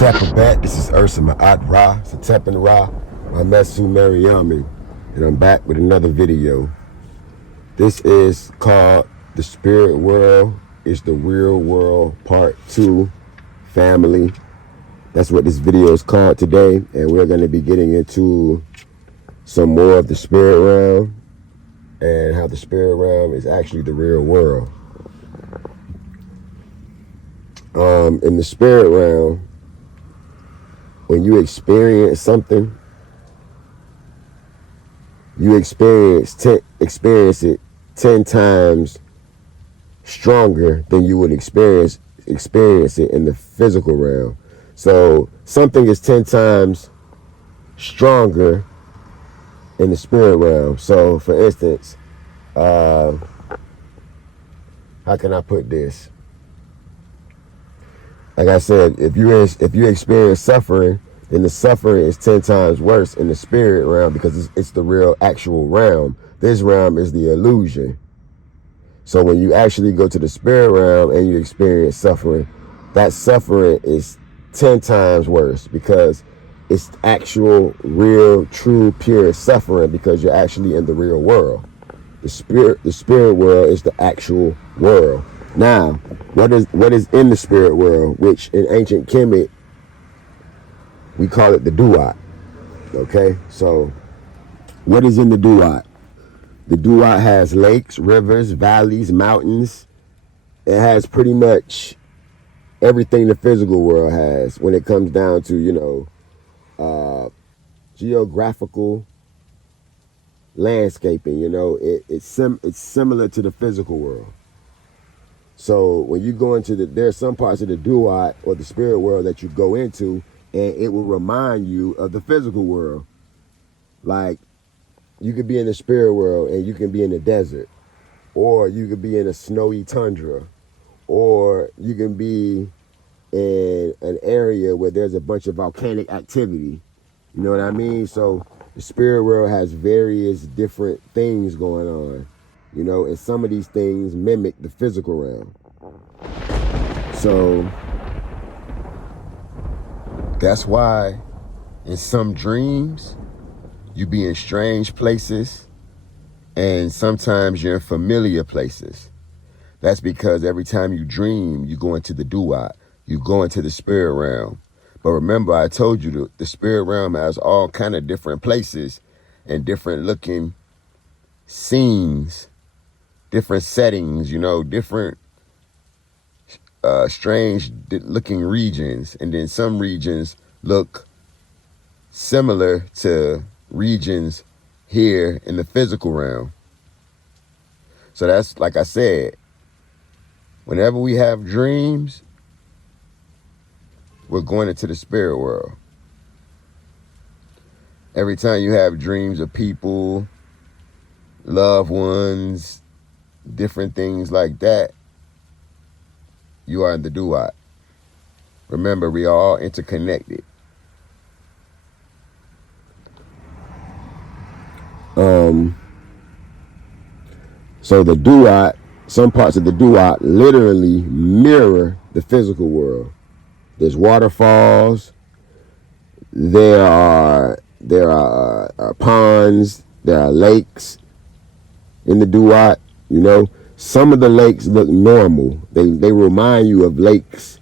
Tapper back. This is Maat Ra, Setapan Ra, Ramessu Meriamun, and I'm back with another video. This is called The Spirit World is the Real World Part 2, Family. That's what this video is called today, and we're going to be getting into some more of the spirit realm and how the spirit realm is actually the real world. In the spirit realm, when you experience something, you experience it 10 times stronger than you would experience it in the physical realm. So something is 10 times stronger in the spirit realm. So for instance, how can I put this? Like I said, if you experience suffering, then the suffering is 10 times worse in the spirit realm because it's the real actual realm. This realm is the illusion. So when you actually go to the spirit realm and you experience suffering, that suffering is 10 times worse because it's actual, real, true, pure suffering because you're actually in the real world. The spirit world is the actual world. Now, what is in the spirit world, which in Ancient Kemetic, we call it the Duat. Okay, so what is in the Duat? The Duat has lakes, rivers, valleys, mountains. It has pretty much everything the physical world has when it comes down to, geographical landscaping. It's similar to the physical world. So when you go into there's some parts of the Duat or the spirit world that you go into, and it will remind you of the physical world. Like, you could be in the spirit world and you can be in the desert, or you could be in a snowy tundra, or you can be in an area where there's a bunch of volcanic activity. You know what I mean? So the spirit world has various different things going on, and some of these things mimic the physical realm. So that's why in some dreams you be in strange places, and sometimes you're in familiar places. That's because every time you dream, you go into the Duat, you go into the spirit realm. But remember, I told you the spirit realm has all kind of different places and different looking scenes, different settings, different strange looking regions. And then some regions look similar to regions here in the physical realm. So that's, like I said, whenever we have dreams, we're going into the spirit world. Every time you have dreams of people, loved ones, different things like that, you are in the Duat. Remember, we are all interconnected. So the Duat, some parts of the Duat literally mirror the physical world. There's waterfalls, there are ponds, there are lakes in the Duat. Some of the lakes look normal. They remind you of lakes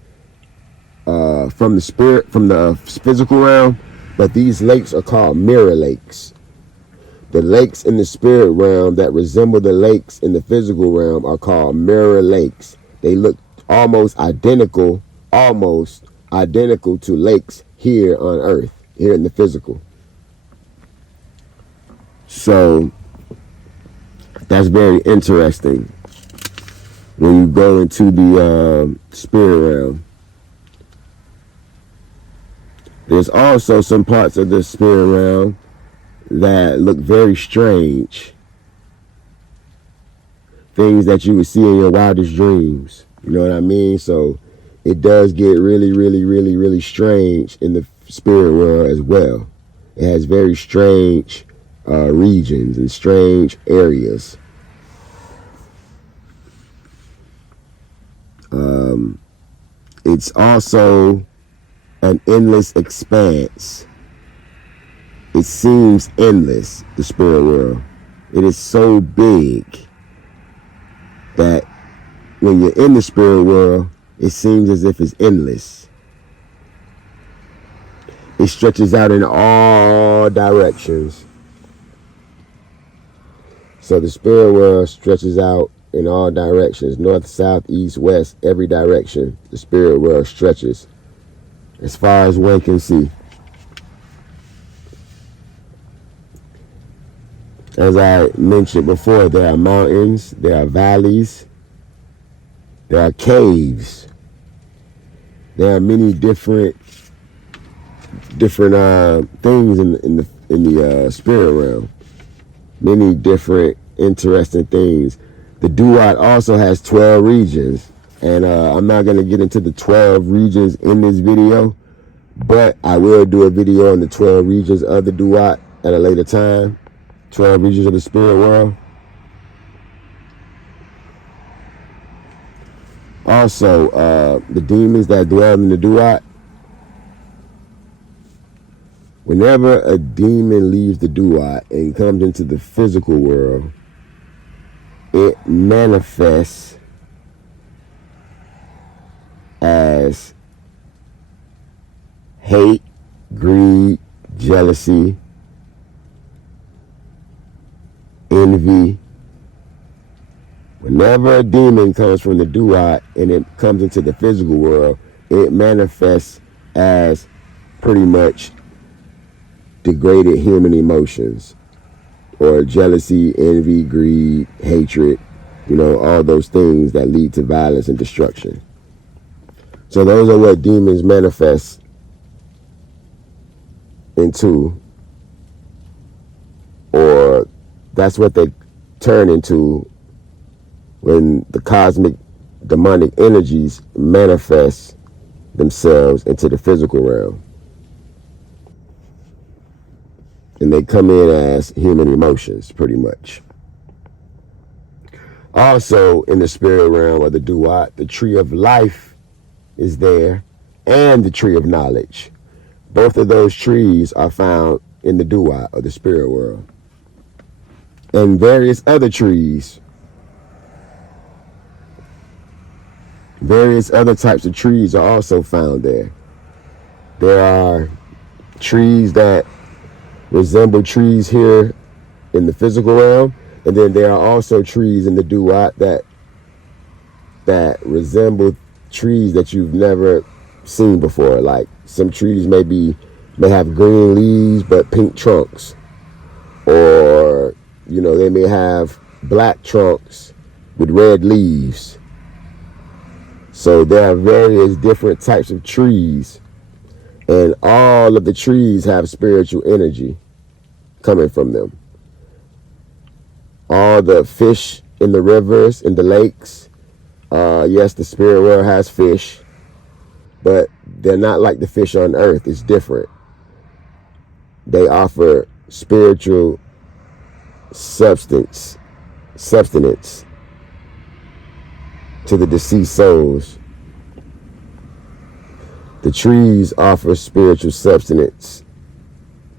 from the physical realm, but these lakes are called mirror lakes. The lakes in the spirit realm that resemble the lakes in the physical realm are called mirror lakes. They look almost identical to lakes here on Earth, here in the physical. So that's very interesting when you go into the spirit realm. There's also some parts of the spirit realm that look very strange. Things that you would see in your wildest dreams. You know what I mean? So it does get really, really, really, really strange in the spirit world as well. It has very strange regions and strange areas. It's also an endless expanse. It seems endless, the spirit world. It is so big that when you're in the spirit world, it seems as if it's endless. It stretches out in all directions. So the spirit world stretches out in all directions, north, south, east, west, every direction. The spirit world stretches as far as one can see. As I mentioned before, there are mountains, there are valleys, there are caves. There are many different things in the spirit realm. Many different interesting things. The Duat also has 12 regions, and I'm not going to get into the 12 regions in this video, but I will do a video on the 12 regions of the Duat at a later time. 12 regions of the spirit world. Also, the demons that dwell in the Duat. Whenever a demon leaves the Duat and comes into the physical world, it manifests as hate, greed, jealousy, envy. Whenever a demon comes from the Duat and it comes into the physical world, it manifests as pretty much degraded human emotions, or jealousy, envy, greed, hatred, all those things that lead to violence and destruction. So those are what demons manifest into, or that's what they turn into when the cosmic demonic energies manifest themselves into the physical realm. And they come in as human emotions, pretty much. Also, in the spirit realm of the Duat, the tree of life is there, and the tree of knowledge. Both of those trees are found in the Duat, or the spirit world. And various other trees, various other types of trees are also found there. There are trees that resemble trees here in the physical realm, and then there are also trees in the Duat that resemble trees that you've never seen before. Like some trees may have green leaves but pink trunks, or they may have black trunks with red leaves. So there are various different types of trees, and all of the trees have spiritual energy coming from them. All the fish in the rivers, in the lakes, yes, the spirit world has fish, but they're not like the fish on earth. It's different. They offer spiritual sustenance to the deceased souls. The trees offer spiritual sustenance.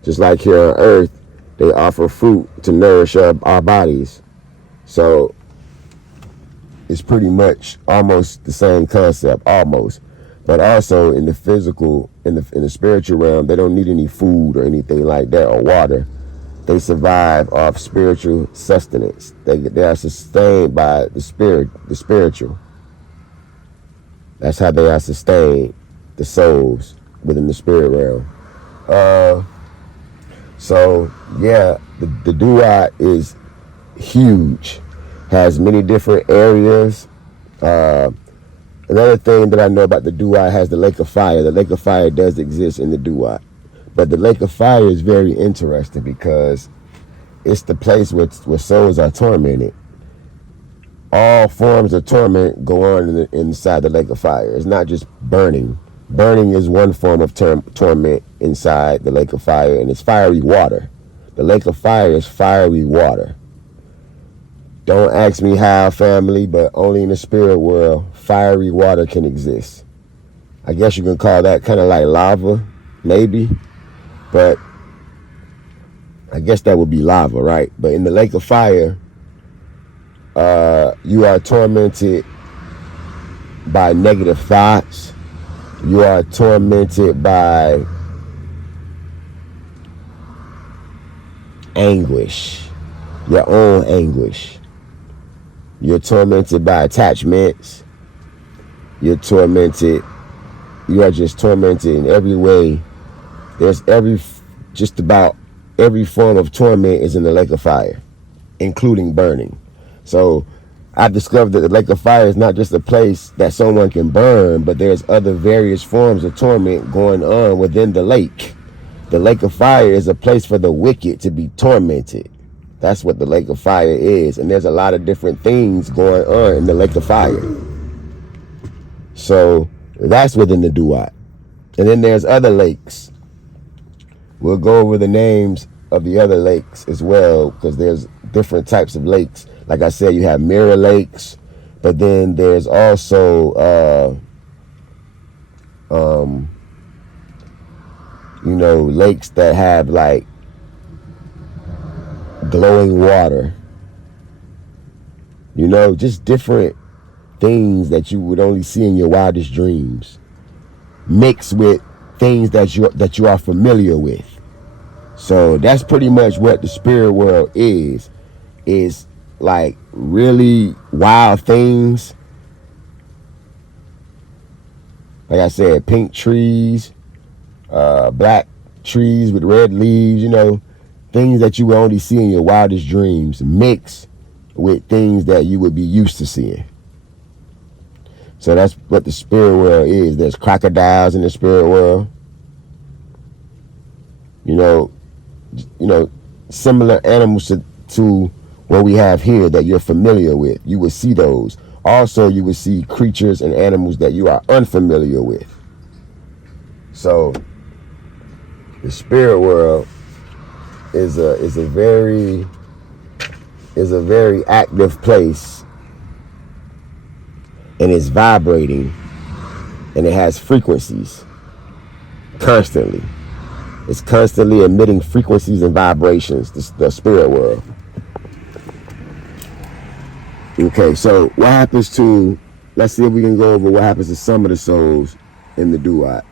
Just like here on earth, they offer fruit to nourish our bodies. So it's pretty much almost the same concept, almost. But also in the physical, in the spiritual realm, they don't need any food or anything like that, or water. They survive off spiritual sustenance. They are sustained by the spiritual. That's how they are sustained, the souls within the spirit realm. So yeah, the Duat is huge, has many different areas. Another thing that I know about the Duat, has the Lake of Fire. The Lake of Fire does exist in the Duat. But the Lake of Fire is very interesting because it's the place where souls are tormented. All forms of torment go on inside the Lake of Fire. It's not just burning. Burning is one form of torment inside the Lake of Fire, and it's fiery water. The Lake of Fire is fiery water. Don't ask me how, family, but only in the spirit world, fiery water can exist. I guess you can call that kind of like lava, maybe. But I guess that would be lava, right? But in the lake of fire, you are tormented by negative thoughts. You are tormented by anguish, your own anguish. You're tormented by attachments. You're tormented. You are just tormented in every way. There's just about every form of torment is in the lake of fire, including burning. So I've discovered that the lake of fire is not just a place that someone can burn, but there's other various forms of torment going on within the lake. The lake of fire is a place for the wicked to be tormented. That's what the lake of fire is. And there's a lot of different things going on in the lake of fire. So that's within the duat. And then there's other lakes. We'll go over the names of the other lakes as well, because there's different types of lakes. Like I said, you have mirror lakes, but then there's also, lakes that have like glowing water. Just different things that you would only see in your wildest dreams, mixed with things that you are familiar with. So that's pretty much what the spirit world is like really wild things. Like I said, pink trees, black trees with red leaves, things that you would only see in your wildest dreams, mixed with things that you would be used to seeing. So that's what the spirit world is. There's crocodiles in the spirit world. Similar animals to what we have here that you're familiar with. You would see those. Also, you would see creatures and animals that you are unfamiliar with. So the spirit world is a very active place, and it's vibrating, and it has frequencies constantly. It's constantly emitting frequencies and vibrations, the spirit world. Okay, so what happens to, let's see if we can go over what happens to some of the souls in the duat.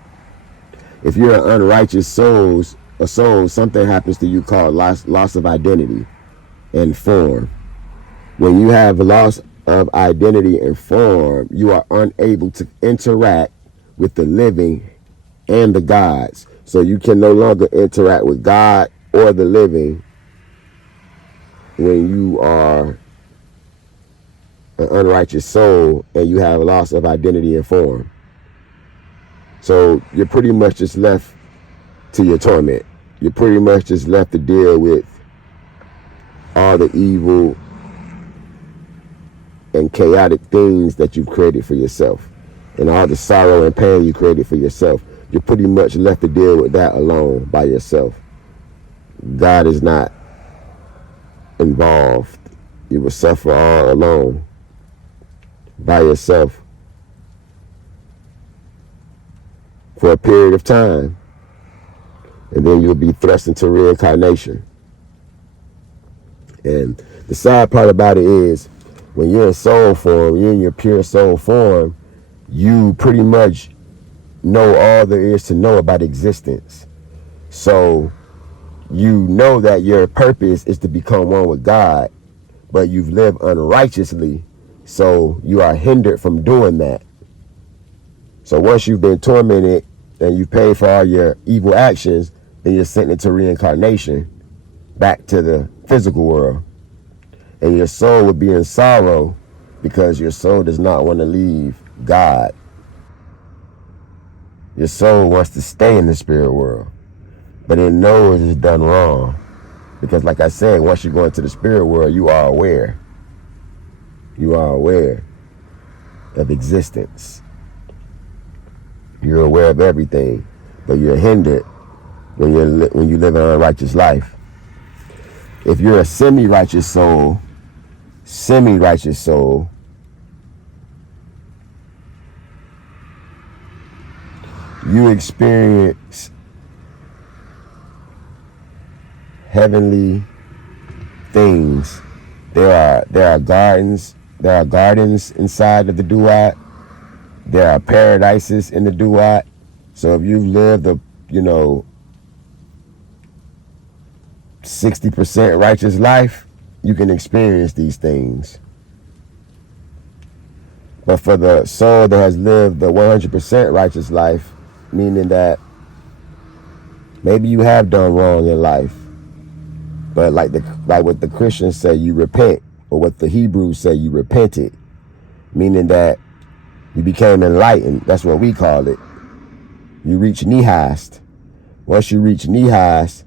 If you're an unrighteous soul, something happens to you called loss of identity and form. When you have loss of identity and form, you are unable to interact with the living and the gods. So you can no longer interact with God or the living when you are an unrighteous soul and you have loss of identity and form. So you're pretty much just left to your torment. You're pretty much just left to deal with all the evil and chaotic things that you've created for yourself, and all the sorrow and pain you created for yourself. You're pretty much left to deal with that alone by yourself. God is not involved. You will suffer all alone by yourself for a period of time, and then you'll be thrust into reincarnation. And the sad part about it is, when you're in soul form, you're in your pure soul form, you pretty much know all there is to know about existence. So you know that your purpose is to become one with God, but you've lived unrighteously, so you are hindered from doing that. So once you've been tormented and you've paid for all your evil actions, then you're sent into reincarnation back to the physical world. And your soul would be in sorrow because your soul does not want to leave God. Your soul wants to stay in the spirit world, but it knows it's done wrong. Because like I said, once you go into the spirit world, you are aware. You are aware of existence. You're aware of everything, but you're hindered when you live an unrighteous life. If you're a semi-righteous soul, you experience heavenly things. There are gardens. There are gardens inside of the duat. There are paradises in the duat. So if you've lived a 60% righteous life, you can experience these things. But for the soul that has lived the 100% righteous life, meaning that maybe you have done wrong in life, but like what the Christians say, you repent, or what the Hebrews say, you repented, meaning that you became enlightened. That's what we call it. You reach nihast. Once you reach nihast,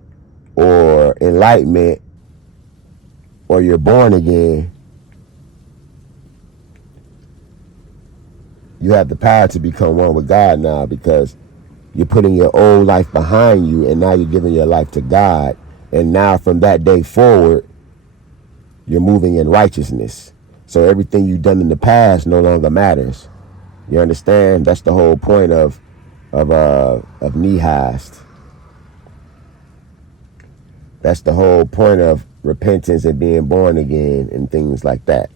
or enlightenment, or you're born again, you have the power to become one with God now, because you're putting your old life behind you, and now you're giving your life to God. And now from that day forward, you're moving in righteousness. So everything you've done in the past no longer matters. You understand? That's the whole point of nihast. That's the whole point of repentance and being born again and things like that.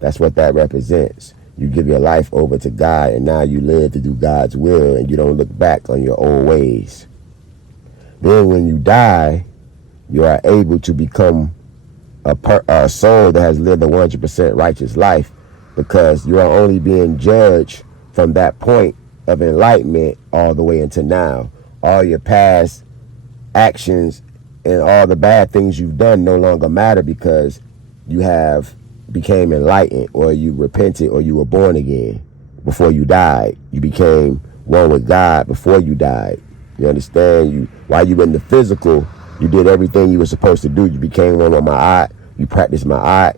That's what that represents. You give your life over to God, and now you live to do God's will, and you don't look back on your old ways. Then when you die, you are able to become a soul that has lived a 100% righteous life, because you are only being judged from that point of enlightenment all the way into now. All your past actions and all the bad things you've done no longer matter, because you have became enlightened, or you repented, or you were born again before you died. You became one with God before you died. You understand? While you were in the physical, you did everything you were supposed to do. You became one with Maat. You practiced Maat.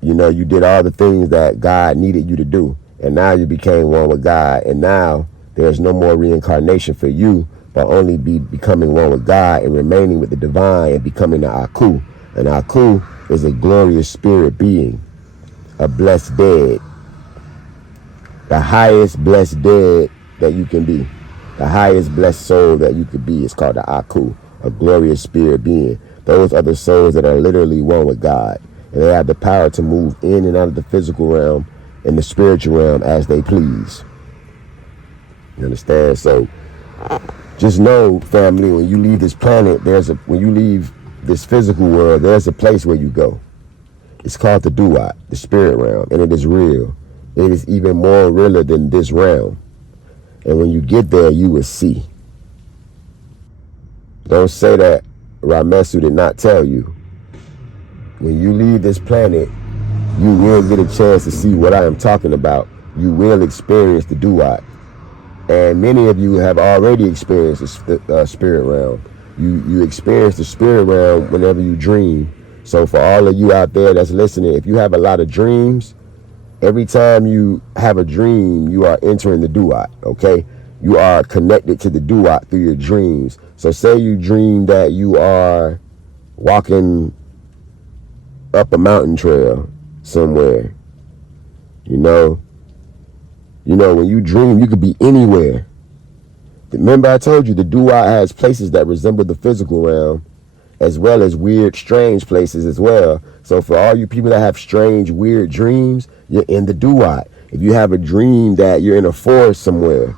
You did all the things that God needed you to do. And now you became one with God. And now there's no more reincarnation for you, but only becoming one with God and remaining with the divine and becoming the Aku. And Aku is a glorious spirit being, a blessed dead, the highest blessed dead that you can be, the highest blessed soul that you could be is called the Aku, a glorious spirit being. Those are the souls that are literally one with God, and they have the power to move in and out of the physical realm and the spiritual realm as they please. You understand? So just know, family, when you leave this planet, when you leave this physical world, there's a place where you go. It's called the duat, the spirit realm, and it is real. It is even more realer than this realm. And when you get there, you will see. Don't say that Ramessu did not tell you. When you leave this planet, you will get a chance to see what I am talking about. You will experience the duat. And many of you have already experienced the spirit realm. You experience the spirit realm whenever you dream. So for all of you out there that's listening, if you have a lot of dreams, every time you have a dream, you are entering the duat, okay? You are connected to the duat through your dreams. So say you dream that you are walking up a mountain trail somewhere. When you dream, you could be anywhere. Remember I told you the duat has places that resemble the physical realm, as well as weird, strange places as well. So for all you people that have strange, weird dreams, you're in the duat. If you have a dream that you're in a forest somewhere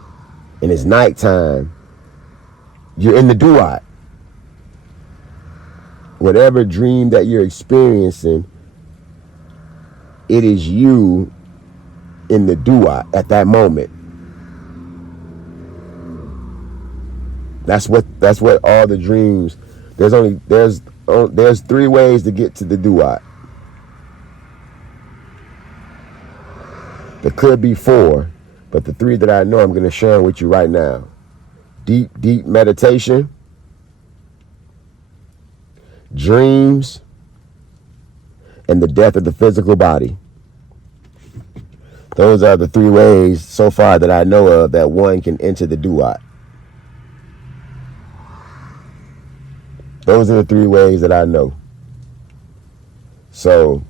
and it's nighttime, you're in the duat. Whatever dream that you're experiencing, it is you in the duat at that moment. That's what all the dreams. There's 3 ways to get to the duat. There could be 4, but the 3 that I know, I'm going to share with you right now. Deep meditation, dreams, and the death of the physical body. Those are the 3 ways so far that I know of that one can enter the duat. Those are the 3 ways that I know. So,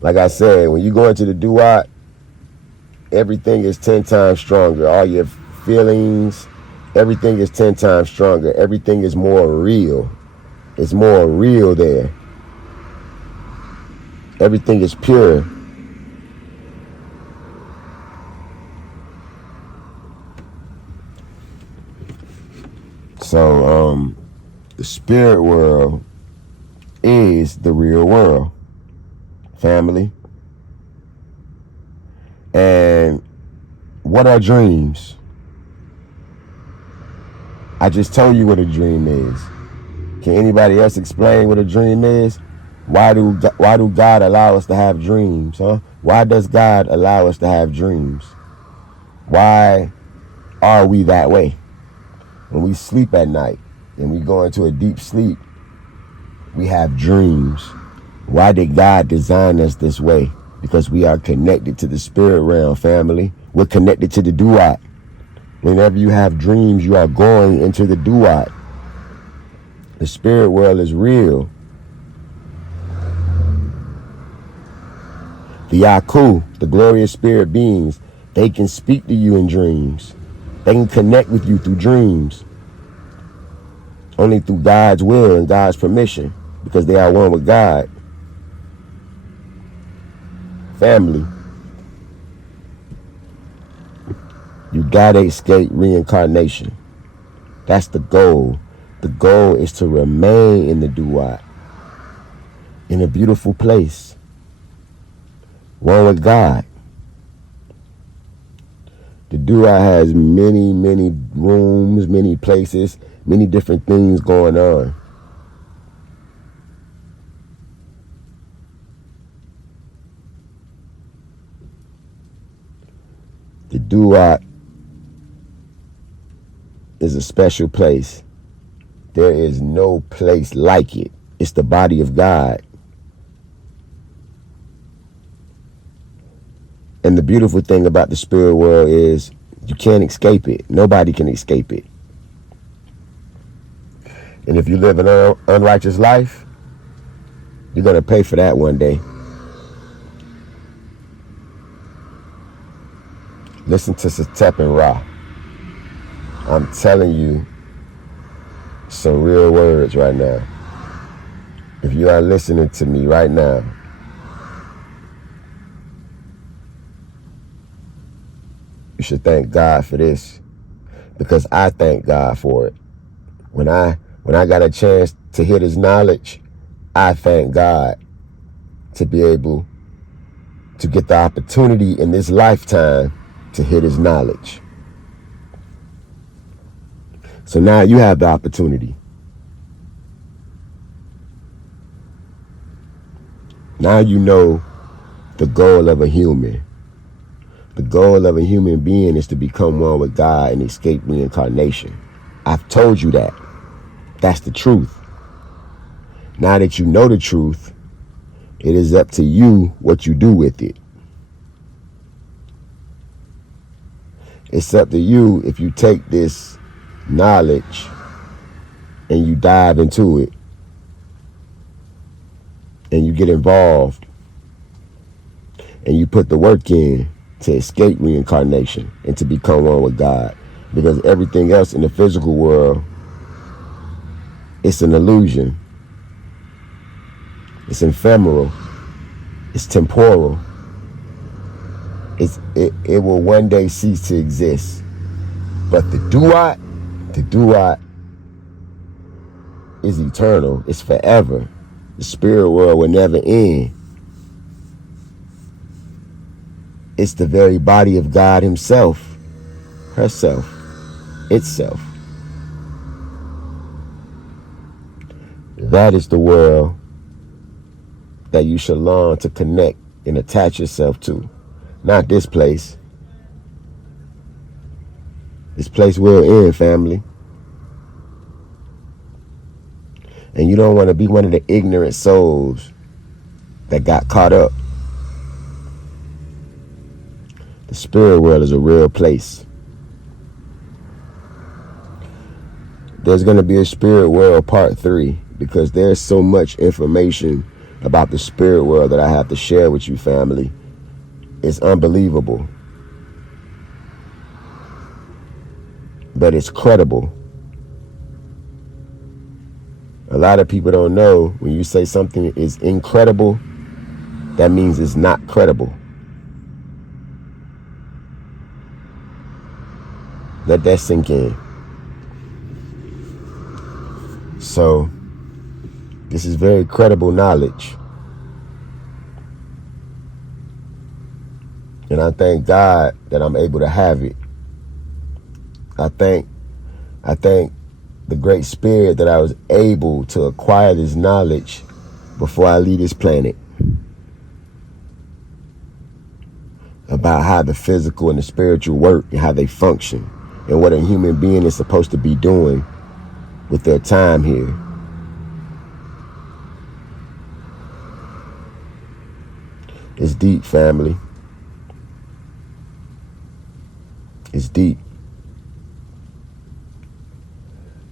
like I said, when you go into the duat, everything is 10 times stronger. All your feelings, everything is 10 times stronger. Everything is more real. It's more real there. Everything is pure. So, the spirit world is the real world, family. And what are dreams? I just told you what a dream is. Can anybody else explain what a dream is? Why do God allow us to have dreams, huh? Why does God allow us to have dreams? Why are we that way? When we sleep at night and we go into a deep sleep, we have dreams. Why did God design us this way? Because we are connected to the spirit realm, family. We're connected to the duat. Whenever you have dreams, you are going into the duat. The spirit world is real. The Yaku, the glorious spirit beings, they can speak to you in dreams. They can connect with you through dreams. Only through God's will and God's permission, because they are one with God. Family, you gotta escape reincarnation. That's the goal. The goal is to remain in the duat, in a beautiful place, one with God. The duat has many, many rooms, many places, many different things going on. The duat is a special place. There is no place like it. It's the body of God. And the beautiful thing about the spirit world is you can't escape it. Nobody can escape it. And if you live an unrighteous life, you're going to pay for that one day. Listen to Shetaut and Ra. I'm telling you some real words right now. If you are listening to me right now, you should thank God for this, because I thank God for it. When I got a chance to hear His knowledge, I thank God to be able to get the opportunity in this lifetime to hear His knowledge. So now you have the opportunity. Now you know the goal of a human. The goal of a human being is to become one with God and escape reincarnation. I've told you that. That's the truth. Now that you know the truth, it is up to you what you do with it. It's up to you if you take this knowledge and you dive into it and you get involved and you put the work in to escape reincarnation and to become one with God. Because everything else in the physical world, it's an illusion. It's ephemeral. It's temporal. It will one day cease to exist. But the duat is eternal. It's forever. The spirit world will never end. It's the very body of God Himself, herself, itself. That is the world that you should long to connect and attach yourself to. Not this place. This place will end, family. And you don't want to be one of the ignorant souls that got caught up. The spirit world is a real place. There's going to be a spirit world part 3, because there's so much information about the spirit world that I have to share with you, family. It's unbelievable. but it's credible. A lot of people don't know when you say something is incredible, that means it's not credible. Let that sink in. So, this is very credible knowledge. And I thank God that I'm able to have it. I thank the Great Spirit that I was able to acquire this knowledge before I leave this planet. About how the physical and the spiritual work and how they function and what a human being is supposed to be doing with their time here. It's deep, family. It's deep.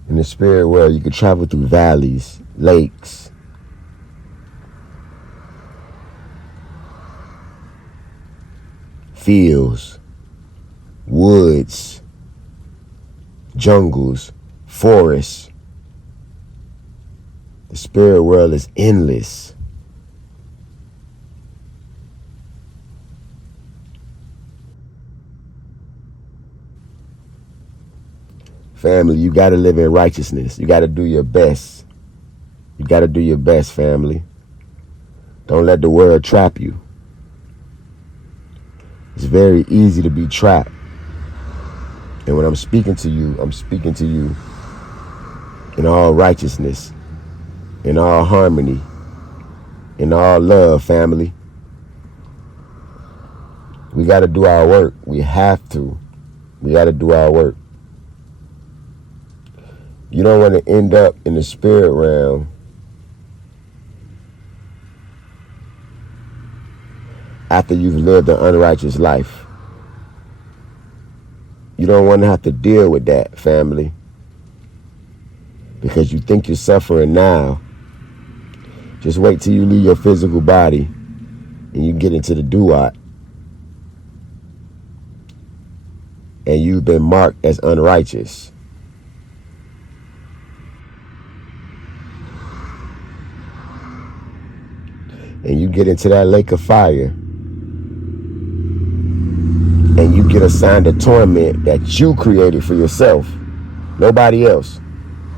In the spirit world, you could travel through valleys, lakes, fields, woods, jungles, forests. The spirit world is endless. Family, you got to live in righteousness. You got to do your best. You got to do your best, family. Don't let the world trap you. It's very easy to be trapped. And when I'm speaking to you in all righteousness, in all harmony, in all love, family. We got to do our work. We have to. We got to do our work. You don't want to end up in the spirit realm after you've lived an unrighteous life. You don't want to have to deal with that, family, because you think you're suffering now. Just wait till you leave your physical body and you get into the duat and you've been marked as unrighteous. And you get into that lake of fire and you get assigned a torment that you created for yourself. Nobody else.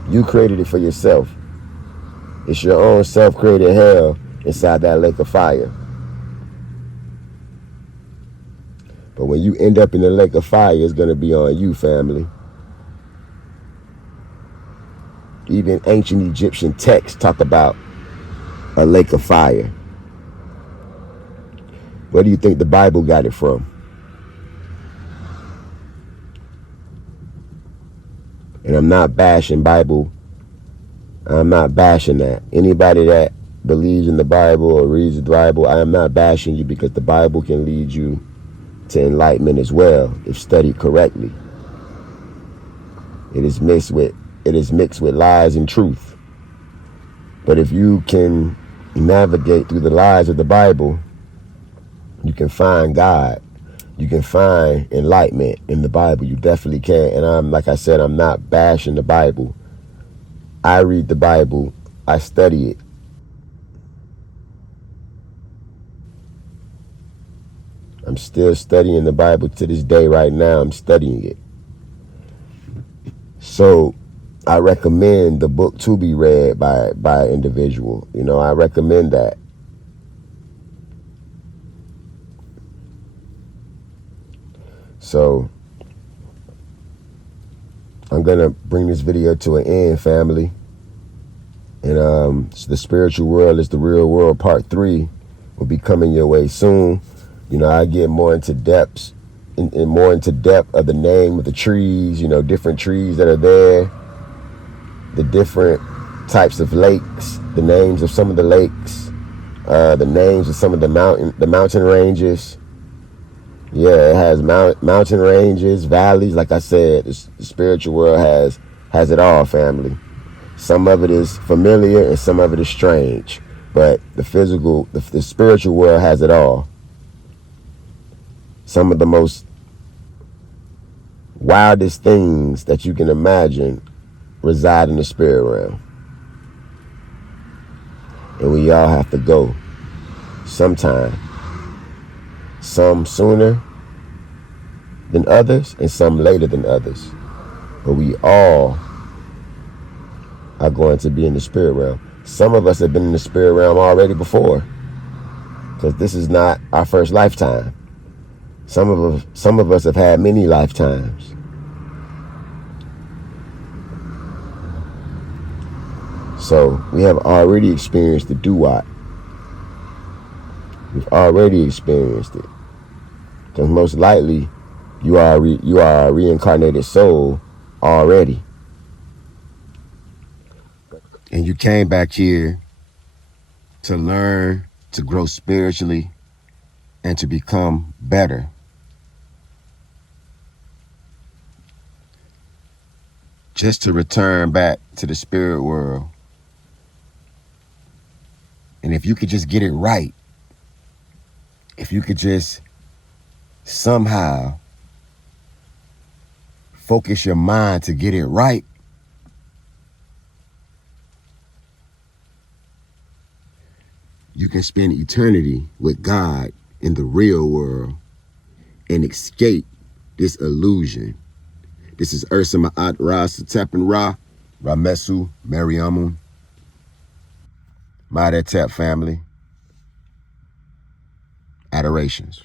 You created it for yourself. It's your own self-created hell inside that lake of fire. But when you end up in the lake of fire, it's going to be on you, family. Even ancient Egyptian texts talk about a lake of fire. Where do you think the Bible got it from? And I'm not bashing Bible. I'm not bashing that. Anybody that believes in the Bible or reads the Bible, I am not bashing you, because the Bible can lead you to enlightenment as well if studied correctly. It is mixed with lies and truth. But if you can navigate through the lies of the Bible, you can find God. You can find enlightenment in the Bible. You definitely can. And like I said, I'm not bashing the Bible. I read the Bible. I study it. I'm still studying the Bible to this day. Right now, I'm studying it. So I recommend the book to be read by an individual. You know, I recommend that. So I'm going to bring this video to an end, family. And the spiritual world is the real world part 3 will be coming your way soon. You know, I get more into depths and more into depth of the name of the trees, you know, different trees that are there, the different types of lakes, the names of some of the lakes, the names of some of the mountain ranges. Yeah, it has mountain ranges, valleys. Like I said, the spiritual world has it all, family. Some of it is familiar and some of it is strange. But the spiritual world has it all. Some of the most wildest things that you can imagine reside in the spirit realm. And we all have to go sometime. Some sooner than others and some later than others. But we all are going to be in the spirit realm. Some of us have been in the spirit realm already before, because this is not our first lifetime. Some of us have had many lifetimes. So we have already experienced the doo-wop. We've already experienced it. Because most likely, you are a reincarnated soul already. And you came back here to learn, to grow spiritually, and to become better. Just to return back to the spirit world. And if you could just get it right, if you could just somehow focus your mind to get it right, you can spend eternity with God in the real world and escape this illusion. This is Ursa Maat Ramessu Meriamun, Maat family, adorations.